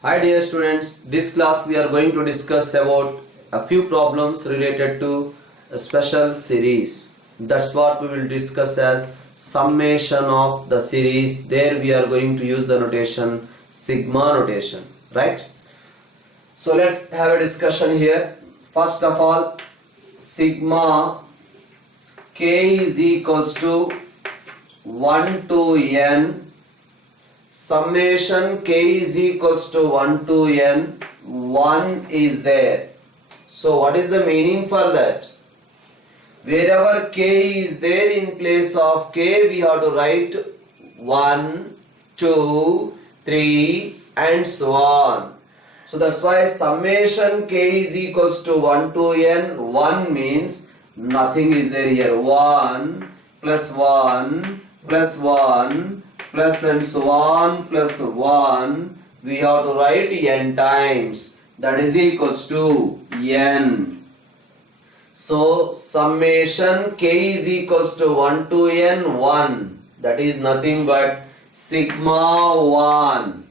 Hi dear students, this class we are going to discuss about a few problems related to a special series. That's what we will discuss as summation of the series. There we are going to use the notation sigma notation, right? So let's have a discussion here. First of all, sigma k is equals to 1 to n summation k is equals to 1 to n, 1 is there. So what is the meaning for that? Wherever k is there, in place of k we have to write 1, 2, 3 and so on. So that's why summation k is equals to 1 to n, 1 means nothing is there here. 1 plus 1 plus 1 plus and so on plus 1, we have to write n times, that is equals to n. So summation k is equals to 1 to n, 1, that is nothing but sigma 1.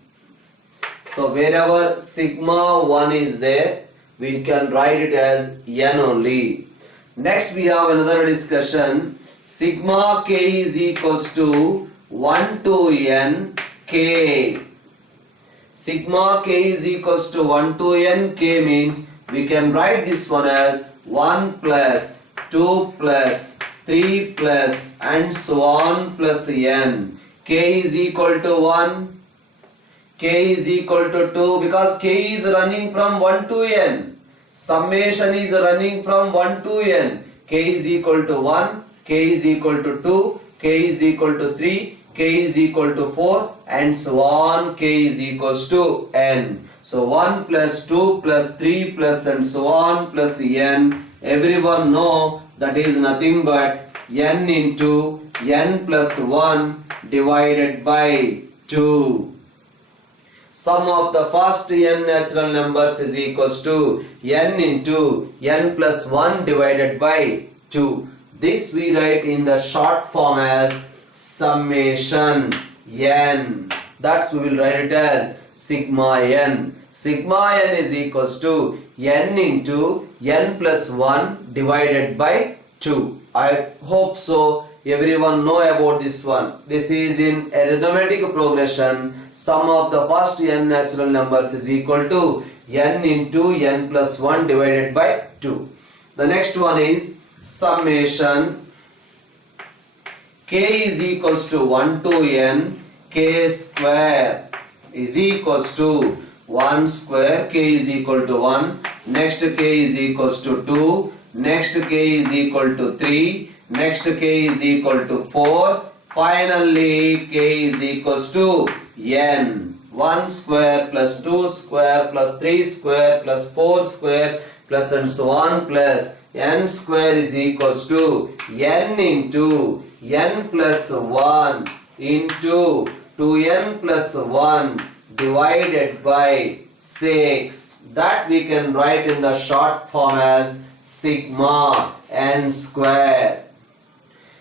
So wherever sigma 1 is there, we can write it as n only. Next we have another discussion. Sigma k is equals to 1 to n k. Sigma k is equals to 1 to n k means we can write this one as 1 plus 2 plus 3 plus and so on plus n. K is equal to 1, k is equal to 2 because k is running from 1 to n. Summation is running from 1 to n. K is equal to 1, k is equal to 2, k is equal to 3, k is equal to 4 and so on, k is equals to n. So 1 plus 2 plus 3 plus and so on plus n, everyone know that is nothing but n into n plus 1 divided by 2. Sum of the first n natural numbers is equals to n into n plus 1 divided by 2. This we write in the short form as summation n. That's we will write it as sigma n. Sigma n is equals to n into n plus 1 divided by 2. I hope so everyone know about this one. This is in arithmetic progression. Sum of the first n natural numbers is equal to n into n plus 1 divided by 2. The next one is summation k is equals to 1 to n k square is equals to 1 square, k is equal to 1, next k is equals to 2, next k is equal to 3, next k is equal to 4, finally k is equals to n. 1 square plus 2 square plus 3 square plus 4 square plus and so on plus n square is equals to n into n plus 1 into 2n plus 1 divided by 6. That we can write in the short form as sigma n square.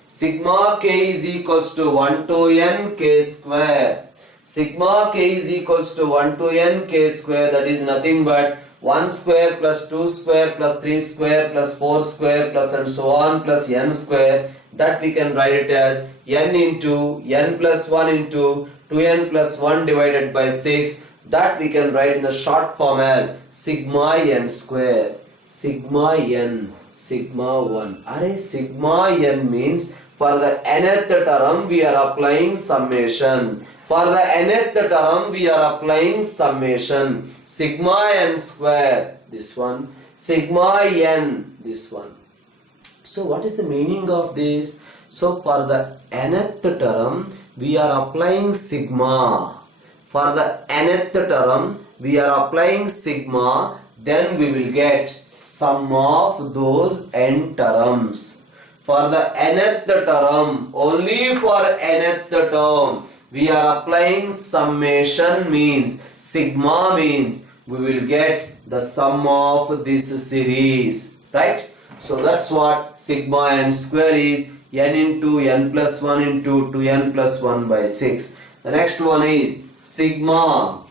Sigma k is equals to 1 to n k square. Sigma k is equals to 1 to n k square, that is nothing but 1 square plus 2 square plus 3 square plus 4 square plus and so on plus n square. That we can write it as n into n plus 1 into 2n plus 1 divided by 6. That we can write in the short form as sigma n square. Sigma n, sigma 1. Array sigma n means for the nth term we are applying summation. For the nth term we are applying summation. Sigma n square, this one. Sigma n, this one. So what is the meaning of this? So for the nth term we are applying sigma. For the nth term we are applying sigma, then we will get sum of those n terms. For the nth term, only for nth term, we are applying summation means sigma means we will get the sum of this series, right? So that's what sigma n square is, n into n plus 1 into 2n plus 1 by 6. The next one is sigma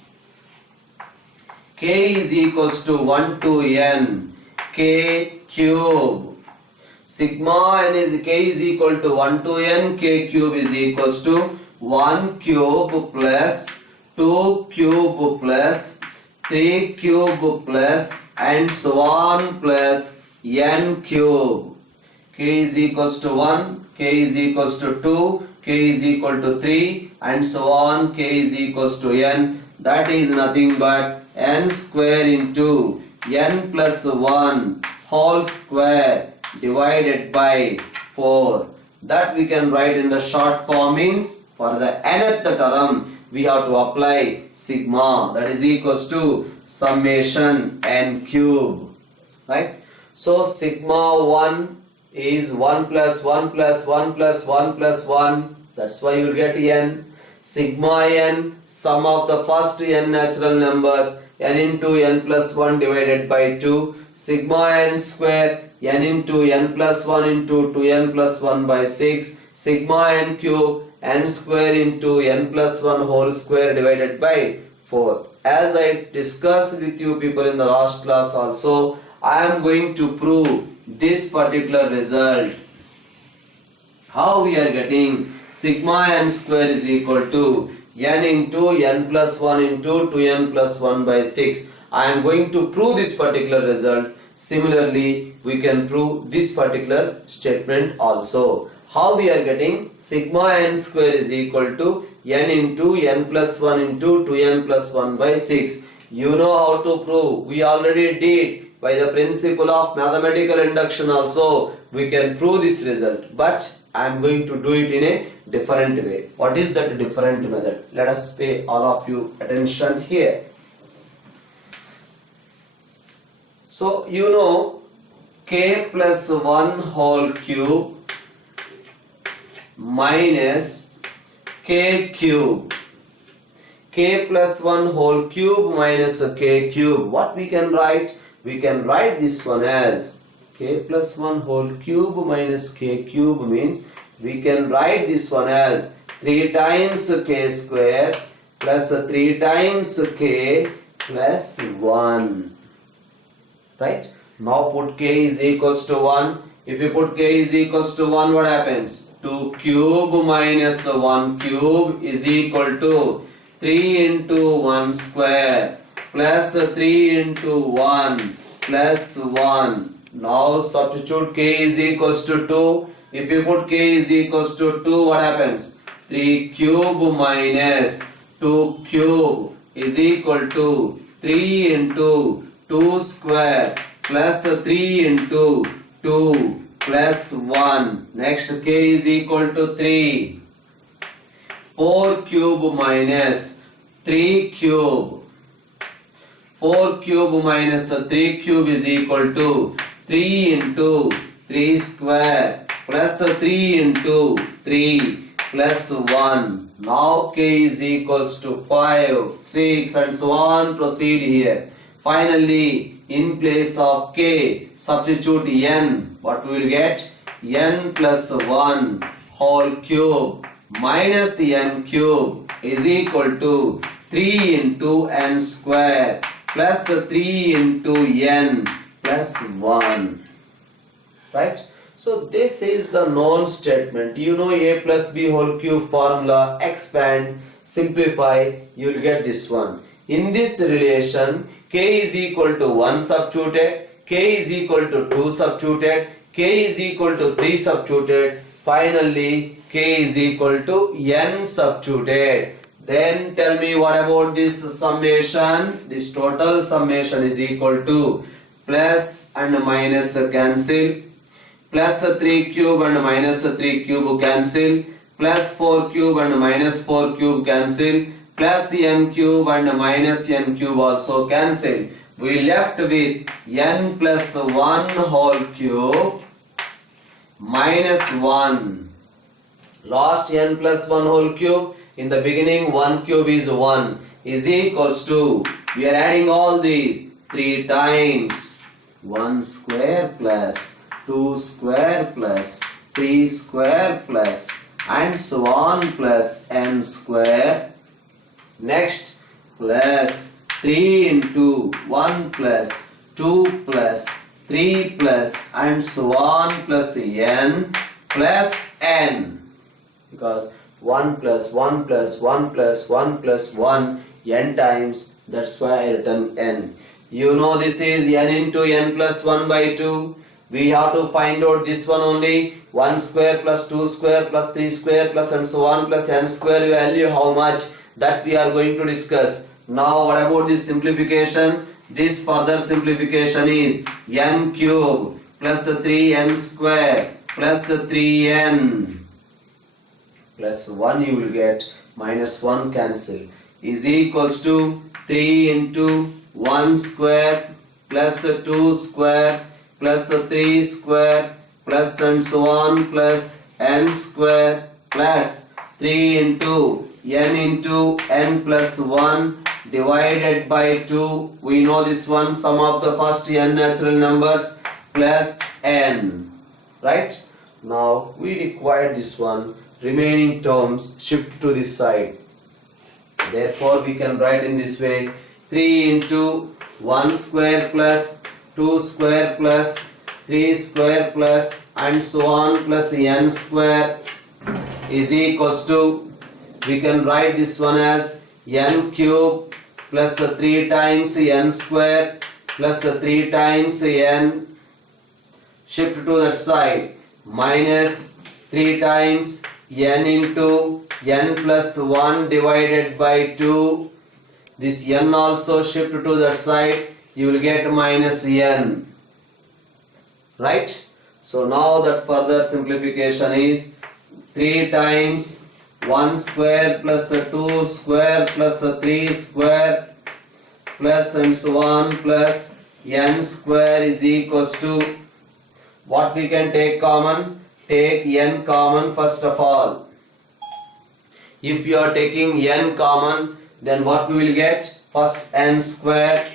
k is equals to 1 to n k cube. Sigma n is k is equal to 1 to n k cube is equals to 1 cube plus 2 cube plus 3 cube plus and so on plus n cube. K is equals to 1, k is equals to 2, k is equal to 3 and so on, k is equals to n. That is nothing but n square into n plus 1 whole square divided by 4. That we can write in the short form means for the nth term we have to apply sigma, that is equals to summation n cube, right? So sigma 1 is 1 plus 1 plus 1 plus 1 plus 1, that's why you will get n. Sigma n, sum of the first n natural numbers, n into n plus 1 divided by 2. Sigma n square, n into n plus 1 into 2n plus 1 by 6. Sigma n cube, n square into n plus 1 whole square divided by 4. As I discussed with you people in the last class also, I am going to prove this particular result. How we are getting sigma n square is equal to n into n plus 1 into 2n plus 1 by 6. I am going to prove this particular result. Similarly, we can prove this particular statement also. How we are getting sigma n square is equal to n into n plus 1 into 2n plus 1 by 6. You know how to prove. We already did. By the principle of mathematical induction also, we can prove this result. But I am going to do it in a different way. What is that different method? Let us pay all of you attention here. So you know k plus 1 whole cube minus k cube. K plus 1 whole cube minus k cube. What we can write? We can write this one as k plus 1 whole cube minus k cube means we can write this one as 3 times k square plus 3 times k plus 1. Right? Now put k is equals to 1. If you put k is equals to 1, what happens? 2 cube minus 1 cube is equal to 3 into 1 square plus 3 into 1 plus 1. Now substitute k is equals to 2. If you put k is equals to 2, what happens? 3 cube minus 2 cube is equal to 3 into 2 square plus 3 into 2 plus 1. Next k is equal to 3. 4 cube minus 3 cube. 4 cube minus 3 cube is equal to 3 into 3 square plus 3 into 3 plus 1. Now k is equals to 5, 6 and so on. Proceed here. Finally, in place of k, substitute n. What we will get? N plus 1 whole cube minus n cube is equal to 3 into n square plus 3 into n plus 1. Right? So this is the known statement. You know a plus b whole cube formula. Expand, simplify, you will get this one. In this relation, k is equal to 1 substituted, k is equal to 2 substituted, k is equal to 3 substituted. Finally, k is equal to n substituted. Then tell me what about this summation? This total summation is equal to plus and minus cancel, plus 3 cube and minus 3 cube cancel, plus 4 cube and minus 4 cube cancel, plus n cube and minus n cube also cancel. We left with n plus 1 whole cube minus 1. Last n plus 1 whole cube. In the beginning 1 cube is 1 is equals to, we are adding all these 3 times 1 square plus 2 square plus 3 square plus and so on plus n square. Next plus 3 into 1 plus 2 plus 3 plus and so on plus n plus n, because 1 plus 1 plus 1 plus 1 plus 1 n times, that's why I written n. You know this is n into n plus 1 by 2. We have to find out this one only. 1 square plus 2 square plus 3 square plus and so on plus n square value how much, that we are going to discuss. Now what about this simplification? This further simplification is n cube plus 3n square plus 3n plus 1 you will get, minus 1 cancel, is equals to 3 into 1 square plus 2 square plus 3 square plus and so on plus n square plus 3 into n plus 1 divided by 2. We know this one, sum of the first n natural numbers plus n. Right? Now we require this one, remaining terms shift to this side. Therefore we can write in this way, 3 into 1 square plus 2 square plus 3 square plus and so on plus n square is equals to, we can write this one as n cube plus 3 times n square plus 3 times n, shift to that side, minus 3 times n into n plus 1 divided by 2. This n also shift to that side, you will get minus n. Right? So now that further simplification is 3 times 1 square plus 2 square plus 3 square plus and so on plus n square is equals to, what we can take common? Take n common first of all. If you are taking n common, then what we will get? First n square,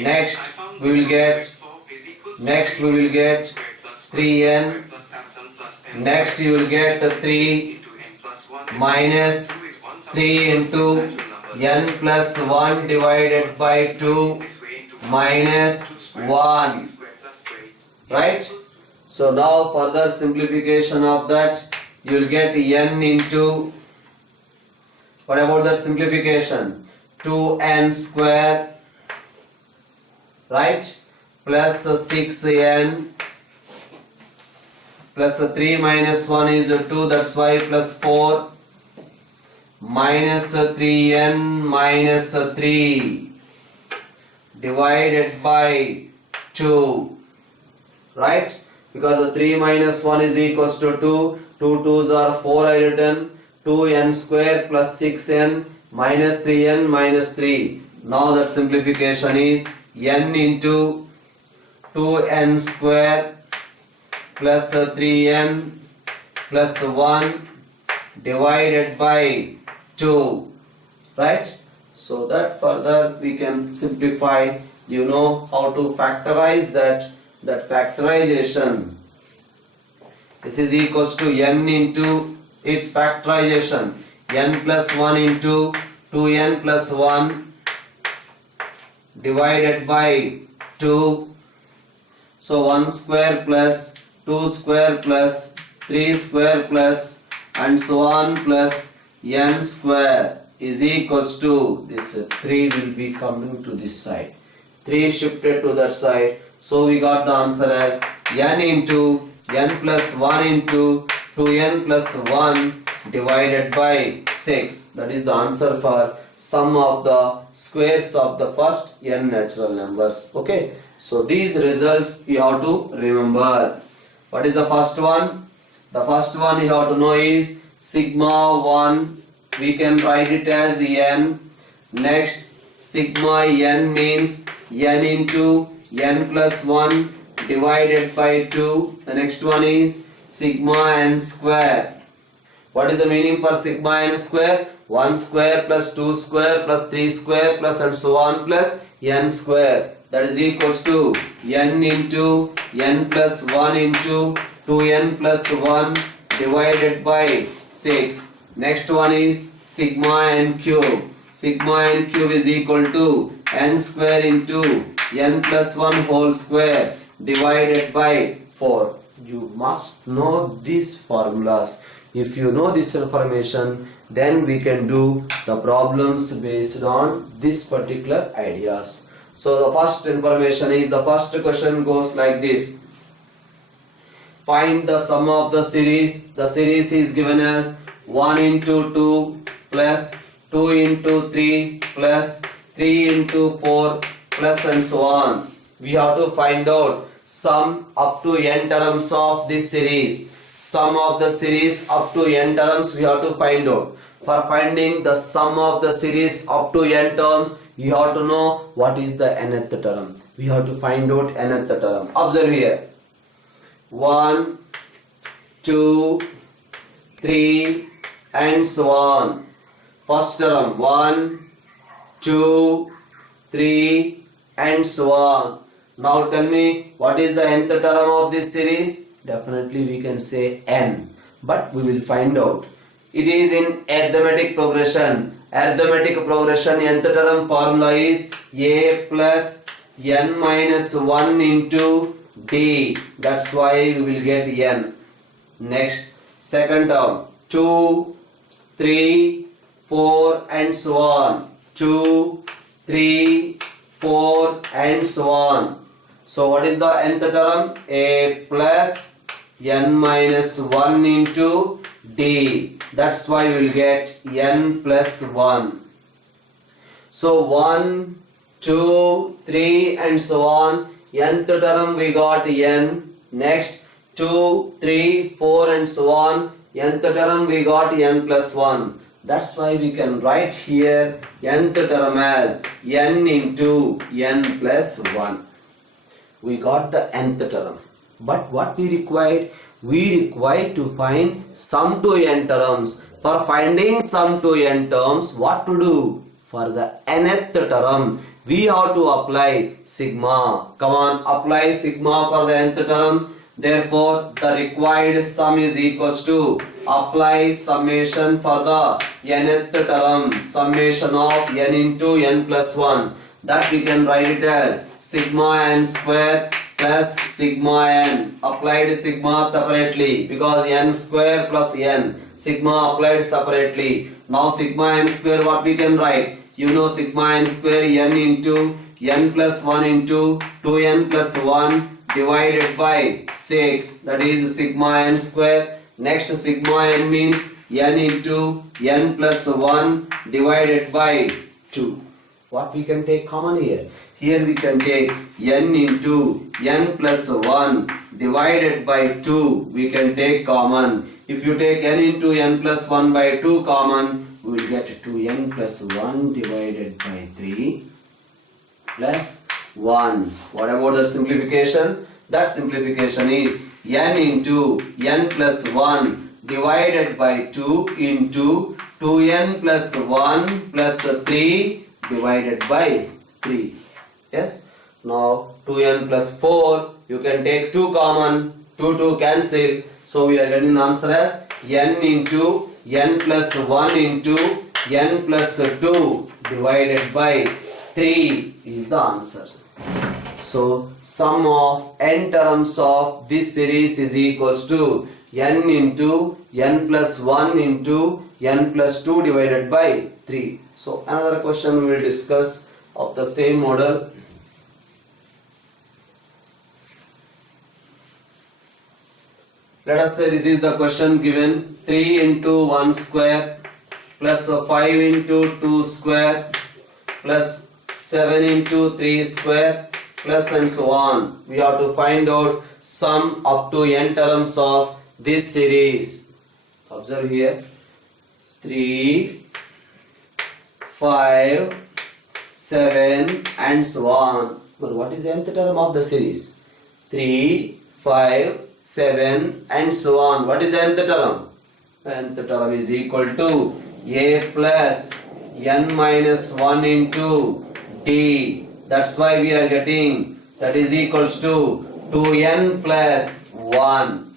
next we will get 3n, next you will get 3 minus 3 into n plus 1 divided by 2 minus 1. Right? So now further simplification of that, you will get n into, what about the simplification? 2n square, right, plus 6n plus 3 minus 1 is 2, that's why plus 4 minus 3n minus 3 divided by 2, right, because 3 minus 1 is equals to 2, 2 2s are 4 I written, 2n square plus 6n minus 3n minus 3. Now the simplification is n into 2n square plus 3n plus 1 divided by 2. Right? So that further we can simplify. You know how to factorize that factorization. This is equals to n into its factorization, n plus 1 into 2n plus 1 divided by 2. So 1 square plus 2 square plus 3 square plus and so on plus n square is equals to, this 3 will be coming to this side, 3 shifted to that side. So we got the answer as n into n plus 1 into 2n plus 1 divided by 6. That is the answer for sum of the squares of the first n natural numbers. Okay. So these results you have to remember. What is the first one? The first one you have to know is sigma 1. We can write it as n. Next, sigma n means n into n plus 1 divided by 2. The next one is sigma n square. What is the meaning for sigma n square? 1 square plus 2 square plus 3 square plus and so on plus n square. That is equals to n into n plus 1 into 2n plus 1 divided by 6. Next one is sigma n cube. sigma n cube is equal to n square into n plus 1 whole square divided by 4. You must know these formulas. If you know this information, then we can do the problems based on these particular ideas. So the first information is, the first question goes like this. Find the sum of the series. The series is given as 1 into 2 plus 2 into 3 plus 3 into 4 plus and so on. We have to find out sum up to n terms of this series. Sum of the series up to n terms we have to find out. For finding the sum of the series up to n terms, you have to know what is the nth term. We have to find out nth term. Observe here. 1, 2, 3 and so on. First term 1, 2, 3 and so on. Now tell me, what is the nth term of this series? Definitely we can say n, but we will find out. It is in arithmetic progression. Arithmetic progression nth term formula is a plus n minus 1 into d. That's why we will get n. Next, second term 2, 3, 4 and so on. 2, 3, 4 and so on. So what is the nth term? A plus n minus 1 into d. That's why we will get n plus 1. So 1, 2, 3 and so on. Nth term we got n. Next 2, 3, 4 and so on. Nth term we got n plus 1. That's why we can write here nth term as n into n plus 1. We got the nth term. But what we required? We required to find sum to n terms. For finding sum to n terms, what to do? For the nth term, we have to apply sigma. Come on, apply sigma for the nth term. Therefore, the required sum is equals to apply summation for the nth term. Summation of n into n plus 1. That we can write it as sigma n square plus sigma n. Applied sigma separately because n square plus n. Sigma applied separately. Now sigma n square, what we can write? You know sigma n square, n into n plus 1 into 2n plus 1 divided by 6. That is sigma n square. Next sigma n means n into n plus 1 divided by 2. What we can take common here? Here we can take n into n plus 1 divided by 2. We can take common. If you take n into n plus 1 by 2 common, we will get 2n plus 1 divided by 3 plus 1. What about the simplification? That simplification is n into n plus 1 divided by 2 into 2n plus 1 plus 3 divided by 3. Yes. Now 2n plus 4, you can take 2 common, 2 cancel. So we are getting the answer as n into n plus 1 into n plus 2 divided by 3 is the answer. So sum of n terms of this series is equals to n into n plus 1 into n plus 2 divided by 3. So another question we will discuss of the same model. Let us say this is the question given: 3 into 1 square plus 5 into 2 square plus 7 into 3 square plus and so on. We have to find out sum up to n terms of this series. Observe here: 3, 5, 7 and so on. But what is the nth term of the series? 3, 5, 7 and so on. What is the nth term? Nth term is equal to a plus n minus 1 into d. That's why we are getting, that is equals to 2n plus 1.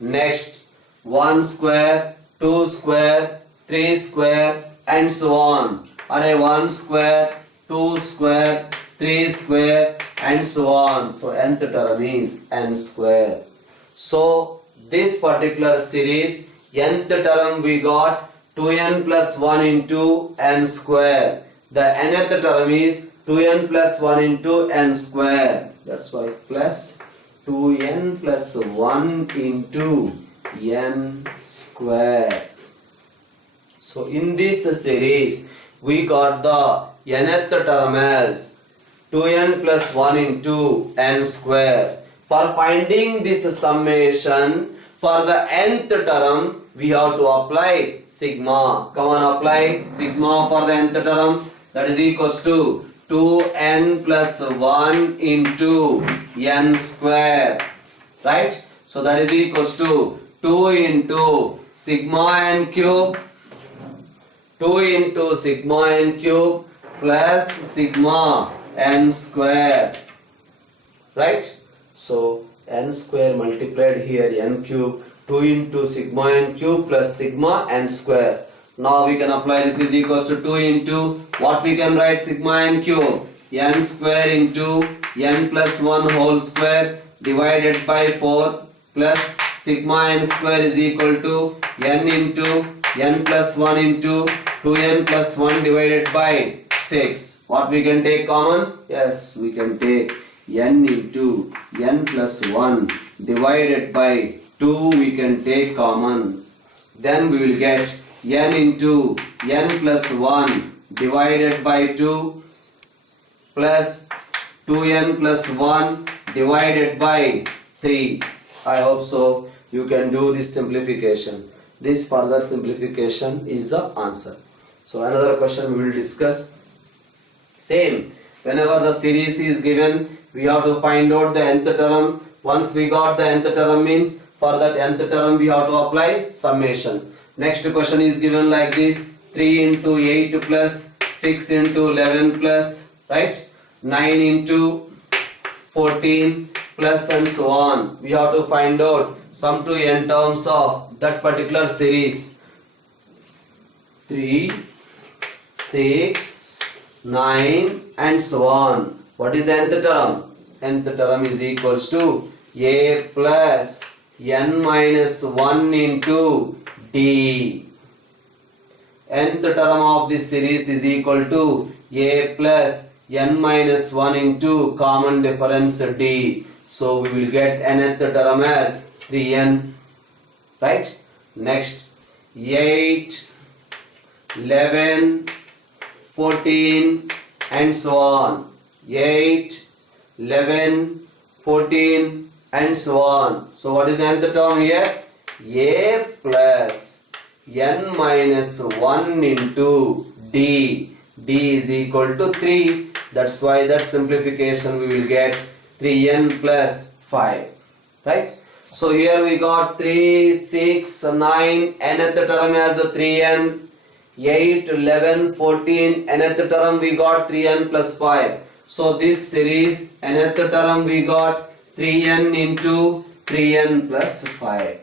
Next, 1 square, 2 square, 3 square and so on. And 1 square, 2 square, 3 square and so on. So nth term is n square. So this particular series, nth term we got 2n plus 1 into n square. The nth term is 2n plus 1 into n square. That's why plus 2n plus 1 into n square. So in this series, we got the nth term as 2n plus 1 into n square. For finding this summation, for the nth term, we have to apply sigma. Come on, apply sigma for the nth term. That is equals to 2n plus 1 into n square. Right? So that is equals to 2 into sigma n cube. 2 into sigma n cube plus sigma n square, right? So n square multiplied here n cube, 2 into sigma n cube plus sigma n square. Now we can apply this is equals to 2 into what we can write sigma n cube, n square into n plus 1 whole square divided by 4 plus sigma n square is equal to n into n plus 1 into 2n plus 1 divided by 6. What we can take common? Yes, we can take n into n plus 1 divided by 2 we can take common. Then we will get n into n plus 1 divided by 2 plus 2n plus 1 divided by 3. I hope so you can do this simplification. This further simplification is the answer. So another question we will discuss. Same, whenever the series is given, we have to find out the nth term. Once we got the nth term means for that nth term we have to apply summation. Next question is given like this: 3 into 8 plus 6 into 11 plus, right? 9 into 14 plus and so on. We have to find out sum to n terms of that particular series. 3, 6, 9 and so on. What is the nth term? Nth term is equals to a plus n minus 1 into d. Nth term of this series is equal to a plus n minus 1 into common difference d. So we will get nth term as 3n, right? Next, 8, 11, 14 and so on. 8, 11, 14 and so on. So what is the nth term here? A plus n minus 1 into d. D is equal to 3. That's why that simplification we will get 3n plus 5. Right? So here we got 3, 6, 9, nth term as a 3n. 8, 11, 14, nth term we got 3n plus 5. So this series, nth term we got 3n into 3n plus 5.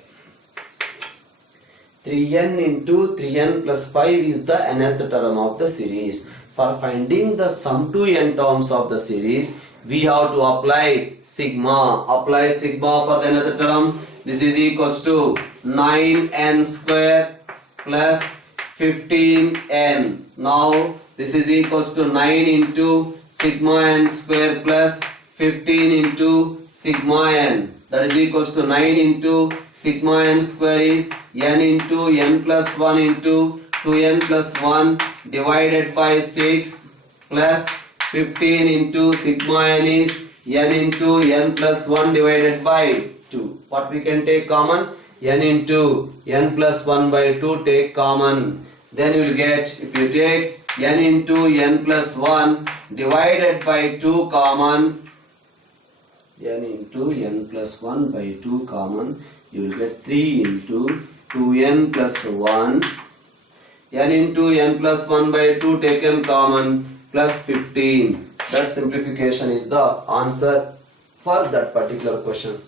3n into 3n plus 5 is the nth term of the series. For finding the sum to n terms of the series, we have to apply sigma. Apply sigma for the nth term. This is equals to 9n square plus 15n. Now this is equals to 9 into sigma n square plus 15 into sigma n. That is equals to 9 into sigma n square is n into n plus 1 into 2n plus 1 divided by 6 plus 15 into sigma n is n into n plus 1 divided by 2. What we can take common? N into n plus 1 by 2 take common. Then you will get, if you take n into n plus 1 divided by 2 common, n into n plus 1 by 2 common, you will get 3 into 2n plus 1. N into n plus 1 by 2 taken common plus 15. That simplification is the answer for that particular question.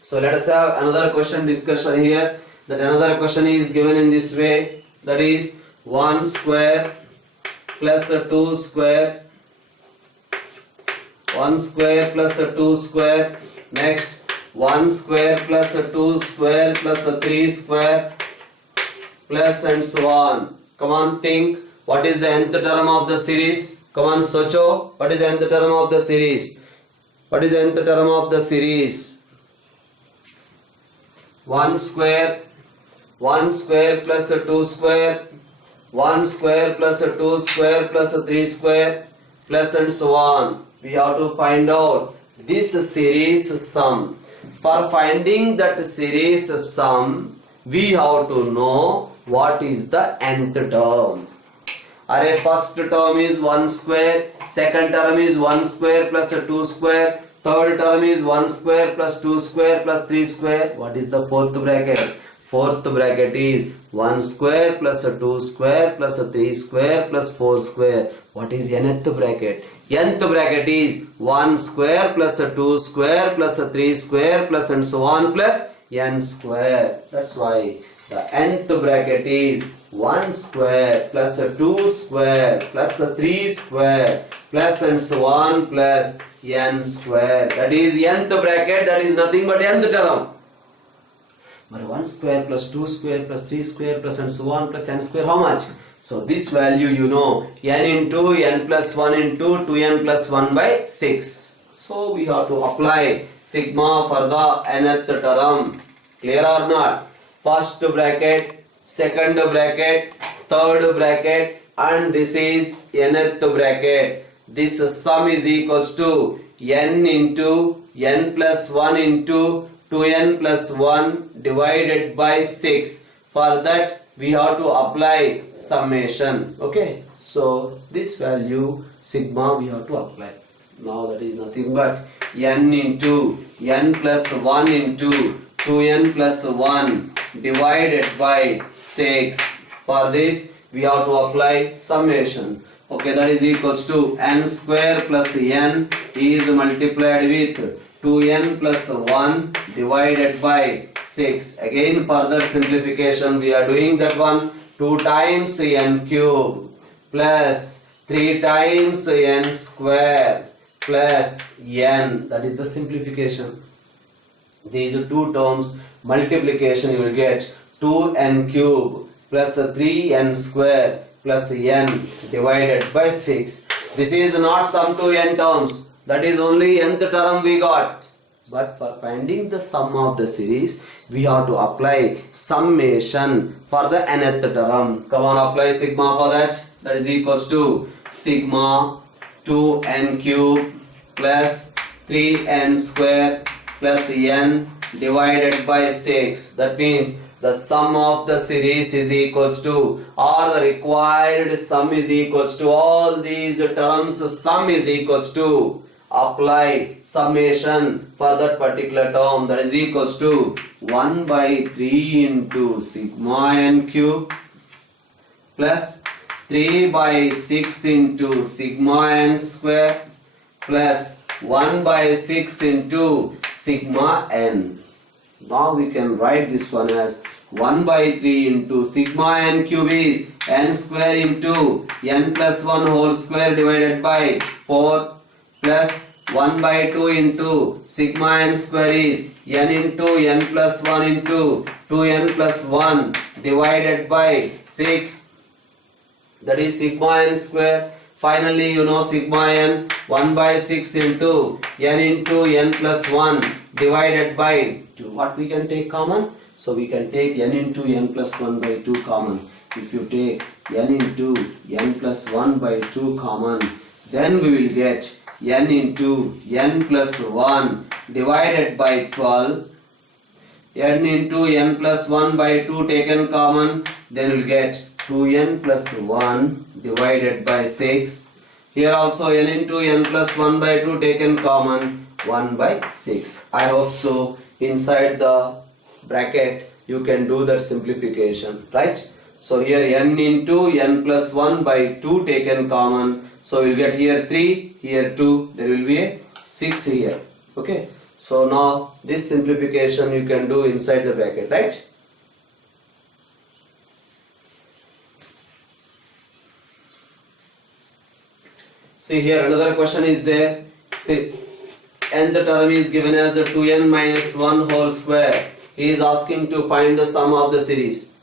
So let us have another question discussion here. That another question is given in this way. That is 1 square plus 2 square, 1 square plus 2 square, next 1 square plus 2 square plus 3 square, plus and so on. Come on, think. What is the nth term of the series? Come on, Socho. What is the nth term of the series? What is the nth term of the series? 1 square plus 2 square, 1 square plus 2 square plus 3 square, plus and so on. We have to find out this series sum. For finding that series sum, we have to know what is the nth term. Array first term is 1 square, second term is 1 square plus 2 square, third term is 1 square plus 2 square plus 3 square. What is the fourth bracket? Fourth bracket is 1 square plus 2 square plus 3 square plus 4 square. What is nth bracket? Nth bracket is 1 square plus 2 square plus 3 square plus and so on plus n square. That's why the nth bracket is 1 square plus 2 square plus 3 square plus and so on plus n square. That is nth bracket, that is nothing but nth term. But 1 square plus 2 square plus 3 square plus and so on plus n square, how much? So this value you know, n into n plus 1 into 2n plus 1 by 6. So we have to apply sigma for the nth term. Clear or not? First bracket, second bracket, third bracket, and this is nth bracket. This sum is equals to n into n plus 1 into 2n plus 1 divided by 6. For that we have to apply summation. Okay, so this value sigma we have to apply. Now that is nothing but n into n plus 1 into 2n plus 1 divided by 6. For this we have to apply summation. Okay, that is equals to n square plus n is multiplied with 2n plus 1 divided by 6. Again further simplification we are doing that one. 2 times n cube plus 3 times n square plus n. That is the simplification. These are two terms multiplication, you will get 2n cube plus 3n square plus n divided by 6. This is not sum to n terms. That is only nth term we got. But for finding the sum of the series, we have to apply summation for the nth term. Come on, apply sigma for that. That is equals to sigma 2n cube plus 3n square plus n divided by 6. That means the sum of the series is equals to, or the required sum is equals to, all these terms sum is equals to, apply summation for that particular term. That is equals to 1 by 3 into sigma n cube plus 3 by 6 into sigma n square plus 1 by 6 into sigma n. Now we can write this one as 1 by 3 into sigma n cube is n square into n plus 1 whole square divided by 4 plus 1 by 2 into sigma n square is n into n plus 1 into 2n plus 1 divided by 6. That is sigma n square. Finally, you know sigma n, 1 by 6 into n plus 1 divided by 2. What we can take common? So we can take n into n plus 1 by 2 common. If you take n into n plus 1 by 2 common, then we will get n into n plus 1 divided by 12. N into n plus 1 by 2 taken common, then we will get 2n plus 1 divided by 6. Here also n into n plus 1 by 2 taken common, 1 by 6. I hope so. Inside the bracket you can do that simplification, right? So here n into n plus 1 by 2 taken common. So you will get here 3, here 2, there will be a 6 here. Okay. So now this simplification you can do inside the bracket, right? See here, another question is there. See, nth term is given as the 2n minus 1 whole square. He is asking to find the sum of the series.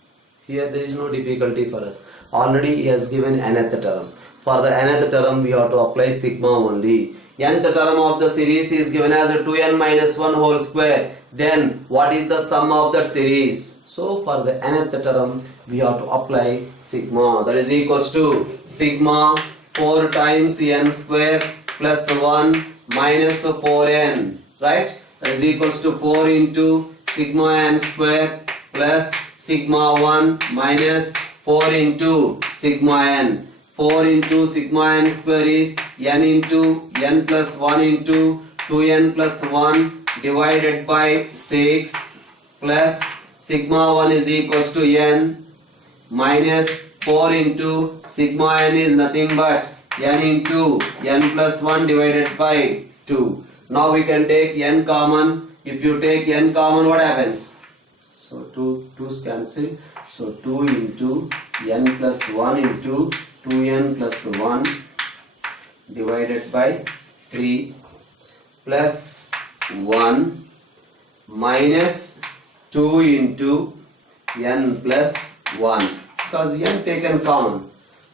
Here there is no difficulty for us. Already he has given nth term. For the nth term we have to apply sigma only. Nth term of the series is given as a 2n minus 1 whole square. Then what is the sum of that series? So for the nth term we have to apply sigma. That is equals to sigma 4 times n square plus 1 minus 4n. Right? That is equals to 4 into sigma n square plus sigma 1 minus 4 into sigma n. 4 into sigma n square is n into n plus 1 into 2n plus 1 divided by 6 plus sigma 1 is equals to n minus 4 into sigma n is nothing but n into n plus 1 divided by 2. Now we can take n common. If you take n common, what happens? So 2's cancel. So 2 into n plus 1 into 2n plus 1 divided by 3 plus 1 minus 2 into n plus 1, because n taken common.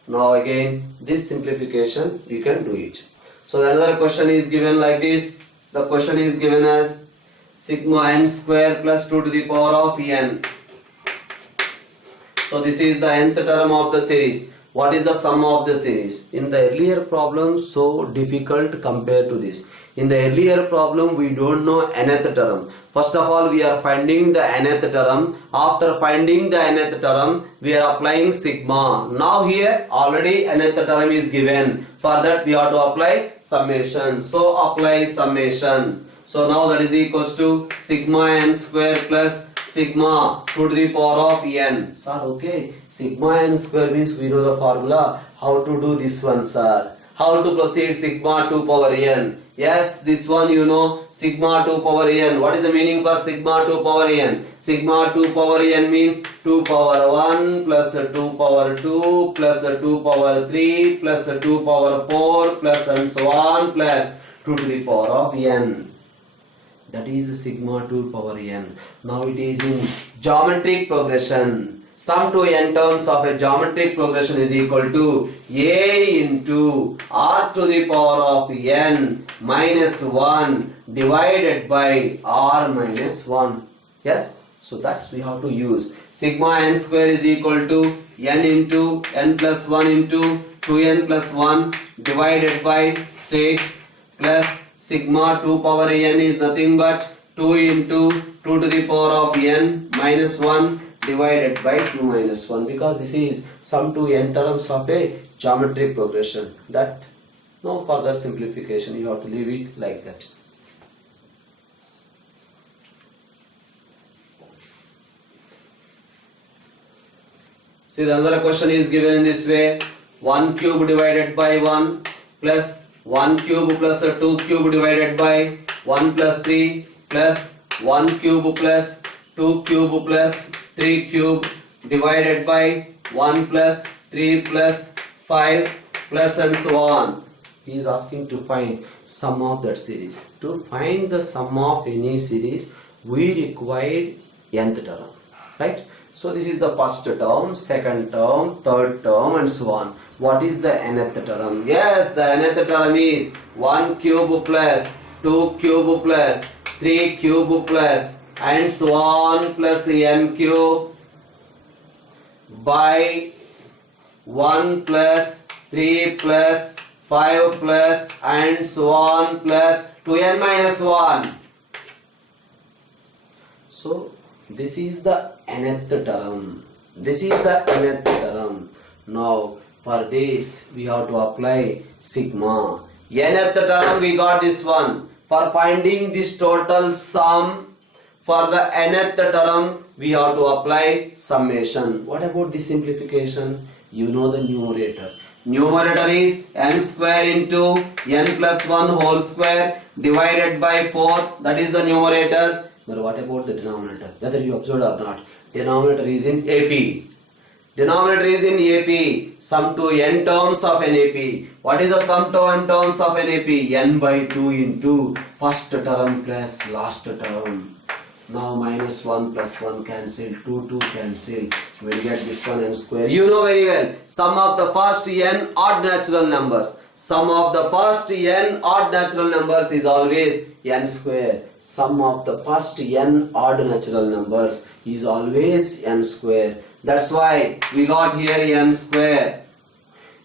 Now again this simplification you can do it. So another question is given like this. The question is given as sigma n square plus 2 to the power of n. So this is the nth term of the series. What is the sum of the series? In the earlier problem, so difficult compared to this. In the earlier problem, we don't know nth term. First of all, we are finding the nth term. After finding the nth term, we are applying sigma. Now here, already nth term is given. For that, we have to apply summation. So apply summation. So now that is equals to sigma n square plus sigma 2 to the power of n. Sir, okay. Sigma n square means we know the formula. How to do this one, sir? How to proceed sigma 2 power n? Yes, this one you know, sigma 2 power n. What is the meaning for sigma 2 power n? Sigma 2 power n means 2 power 1 plus 2 power 2 plus 2 power 3 plus 2 power 4 plus and so on plus 2 to the power of n. That is sigma 2 power n. Now it is in geometric progression. Sum to n terms of a geometric progression is equal to a into r to the power of n minus 1 divided by r minus 1. Yes? So that's we have to use. Sigma n square is equal to n into n plus 1 into 2n plus 1 divided by 6 plus sigma 2 power n is nothing but 2 into 2 to the power of n minus 1 divided by 2 minus 1, because this is sum to n terms of a geometric progression. That no further simplification, you have to leave it like that. See, the other question is given in this way. 1 cube divided by 1 plus 1 cube plus 2 cube divided by 1 plus 3 plus 1 cube plus 2 cube plus 3 cube divided by 1 plus 3 plus 5 plus and so on. He is asking to find sum of that series. To find the sum of any series, we require nth term. Right? So this is the first term, second term, third term and so on. What is the nth term? Yes, the nth term is 1 cube plus 2 cube plus 3 cube plus and so on plus n cube by 1 plus 3 plus 5 plus and so on plus 2n minus 1. So this is the nth term. This is the nth term. Now for this we have to apply sigma. Nth term we got this one. For finding this total sum, for the nth term we have to apply summation. What about the simplification? You know the numerator. Numerator is n square into n plus 1 whole square divided by 4. That is the numerator. But what about the denominator? Whether you observed or not, denominator is in AP. Denominator is in AP. Sum to n terms of an AP. What is the sum to n terms of an AP? N by 2 into first term plus last term. Now minus 1 plus 1 cancel, 2 cancel. We will get this one n square. You know very well. Sum of the first n odd natural numbers. Sum of the first n odd natural numbers is always n square. Sum of the first n odd natural numbers is always n square. That's why we got here n square.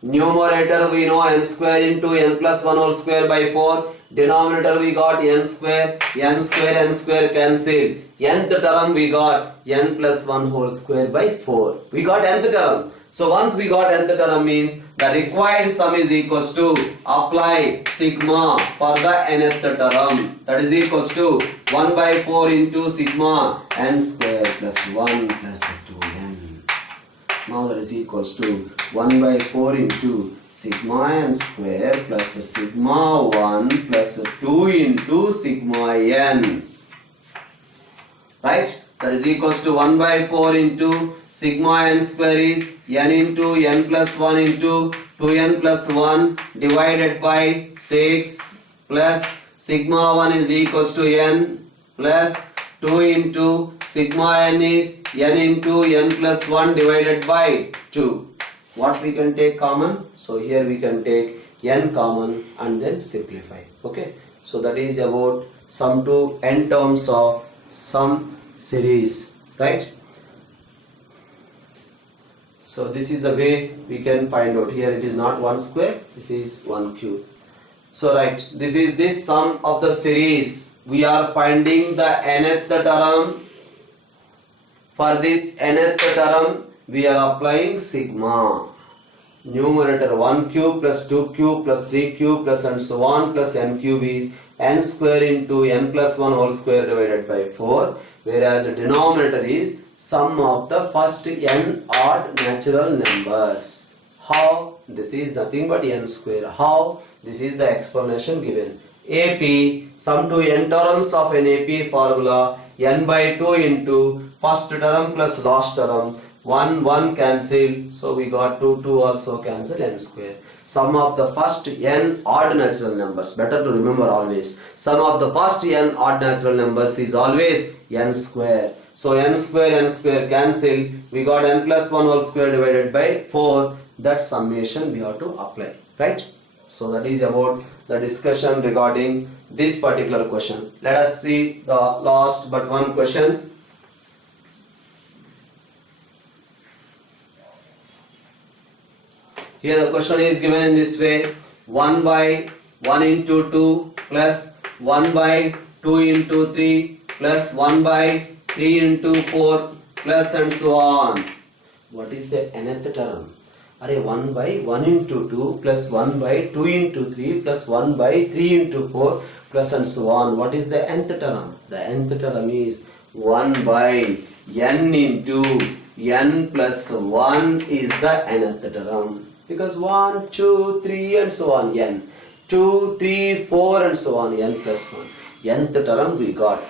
Numerator we know n square into n plus 1 whole square by 4. Denominator we got n square cancel. Nth term we got n plus 1 whole square by 4. We got nth term. So once we got nth term means the required sum is equals to apply sigma for the nth term. That is equals to 1 by 4 into sigma n square plus 1 plus 2n. Now that is equals to 1 by 4 into sigma n square plus sigma 1 plus 2 into sigma n. Right? That is equals to 1 by 4 into sigma n square is n into n plus 1 into 2n plus 1 divided by 6 plus sigma 1 is equals to n plus 2 into sigma n is n into n plus 1 divided by 2. What we can take common? So here we can take n common and then simplify. Okay. So that is about sum to n terms of some series. Right. So this is the way we can find out. Here it is not 1 square. This is 1 cube. So right. This is this sum of the series. We are finding the nth term. For this nth term, we are applying sigma. Numerator 1 cube plus 2 cube plus 3 cube plus and so on plus n cube is n square into n plus 1 whole square divided by 4. Whereas the denominator is sum of the first n odd natural numbers. How? This is nothing but n square. How? This is the explanation given. AP, sum to n terms of an AP formula, n by 2 into first term plus last term, 1 cancel, so we got 2 also cancel, n square. Sum of the first n odd natural numbers, better to remember always. Sum of the first n odd natural numbers is always n square. So n square cancel, we got n plus 1 whole square divided by 4. That summation we have to apply, right? So that is about the discussion regarding this particular question. Let us see the last but one question. Here the question is given in this way: 1 by 1 into 2 plus 1 by 2 into 3 plus 1 by 3 into 4 plus and so on. What is the nth term? 1 by 1 into 2 plus 1 by 2 into 3 plus 1 by 3 into 4 plus and so on. What is the nth term? The nth term is 1 by n into n plus 1 is the nth term. Because 1, 2, 3 and so on n. 2, 3, 4 and so on n plus 1. Nth term we got.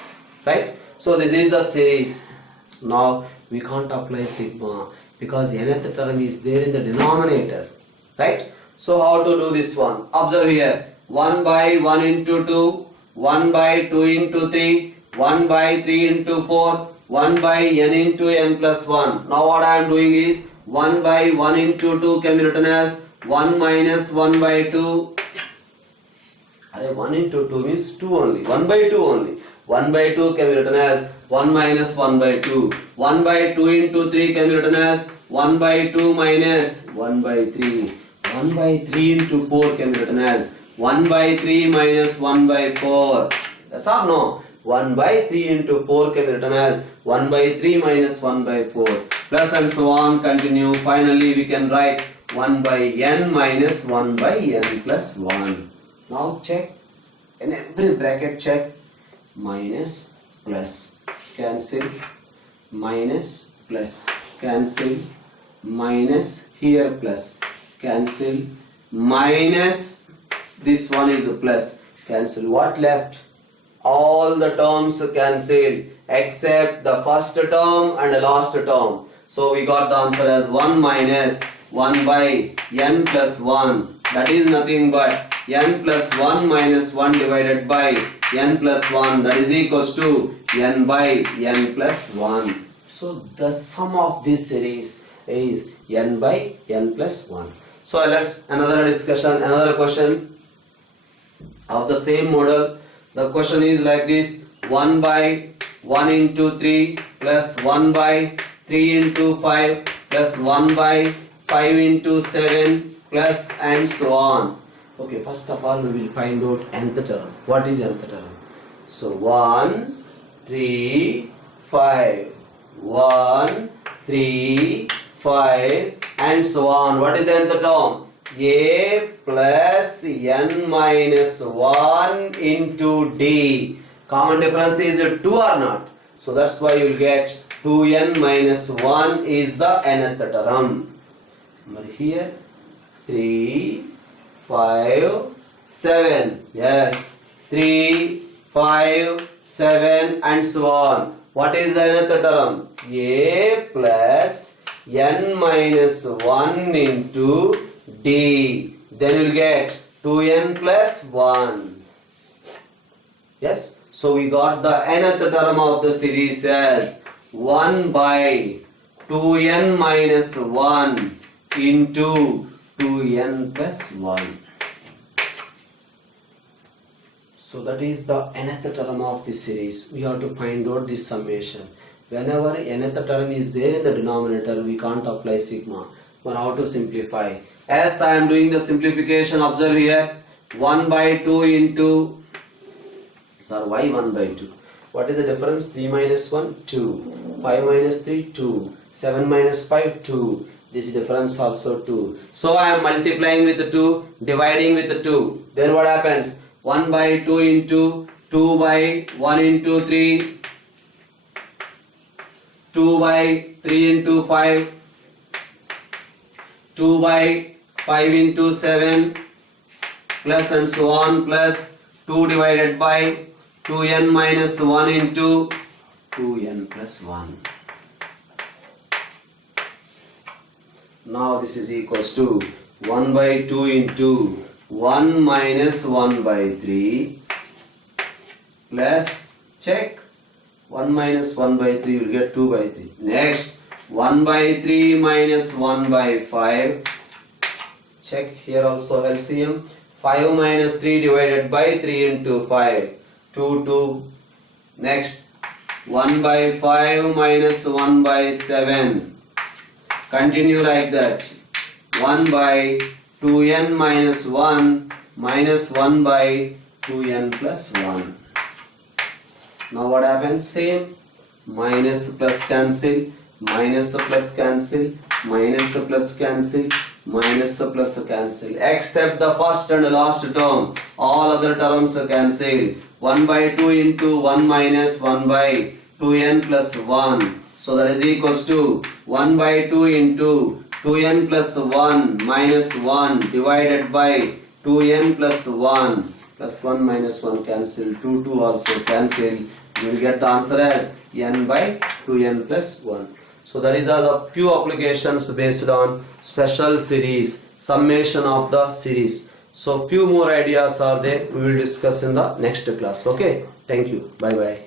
Right? So this is the series. Now we can't apply sigma, because nth term is there in the denominator, right? So how to do this one? Observe here: 1 by 1 into 2, 1 by 2 into 3, 1 by 3 into 4, 1 by n into n plus 1. Now what I am doing is 1 by 1 into 2 can be written as 1 minus 1 by 2. 1 into 2 means 2 only, 1 by 2 only. 1 by 2 can be written as 1 minus 1 by 2. 1 by 2 into 3 can be written as 1 by 2 minus 1 by 3. 1 by 3 into 4 can be written as 1 by 3 minus 1 by 4. Yes or no? 1 by 3 into 4 can be written as 1 by 3 minus 1 by 4. Plus and so on, continue. Finally we can write 1 by n minus 1 by n plus 1. Now check. In every bracket check. Minus plus cancel, minus plus cancel, minus here plus cancel, minus this one is a plus cancel. What left? All the terms cancel except the first term and the last term. So we got the answer as 1 minus 1 by n plus 1. That is nothing but n plus 1 minus 1 divided by n plus 1. That is equals to n by n plus 1. So the sum of this series is n by n plus 1. So let's another discussion, another question of the same model. The question is like this: 1 by 1 into 3 plus 1 by 3 into 5 plus 1 by 5 into 7 plus and so on. Okay, first of all we will find out nth term. What is nth term? So 1, 3, 5. 1, 3, 5 and so on. What is the nth term? A plus n minus 1 into d. Common difference is 2 or not? So that's why you will get 2n minus 1 is the nth term. But here 3, 5, 7. Yes, 3, 5, 7 and so on. What is the nth term? A plus n minus 1 into d. Then you will get 2n plus 1. Yes. So we got the nth term of the series as 1 by 2n minus 1 into 2n plus 1. So that is the nth term of this series. We have to find out this summation. Whenever nth term is there in the denominator, we can't apply sigma. But how to simplify? As I am doing the simplification, observe here. 1 by 2 into, why 1 by 2? What is the difference? 3 minus 1, 2. 5 minus 3, 2. 7 minus 5, 2. This difference also 2. So I am multiplying with the 2, dividing with the 2. Then what happens? 1 by 2 into 2 by 1 into 3. 2 by 3 into 5. 2 by 5 into 7. Plus and so on, plus 2 divided by 2n minus 1 into 2n plus 1. Now this is equals to 1 by 2 into 1 minus 1 by 3 plus, check, 1 minus 1 by 3, you will get 2 by 3. Next, 1 by 3 minus 1 by 5. Check here also LCM. 5 minus 3 divided by 3 into 5. 2, 2. Next, 1 by 5 minus 1 by 7. Continue like that. 1 by 2n minus 1 minus 1 by 2n plus 1. Now what happens? Same. Minus plus cancel. Minus plus cancel. Minus plus cancel. Minus plus cancel. Except the first and last term. All other terms are cancelled. 1 by 2 into 1 minus 1 by 2n plus 1. So that is equals to 1 by 2 into 2n plus 1 minus 1 divided by 2n plus 1 plus 1 minus 1 cancel. 2, 2 also cancel. You will get the answer as n by 2n plus 1. So that is the few applications based on special series, summation of the series. So few more ideas are there. We will discuss in the next class. Okay. Thank you. Bye bye.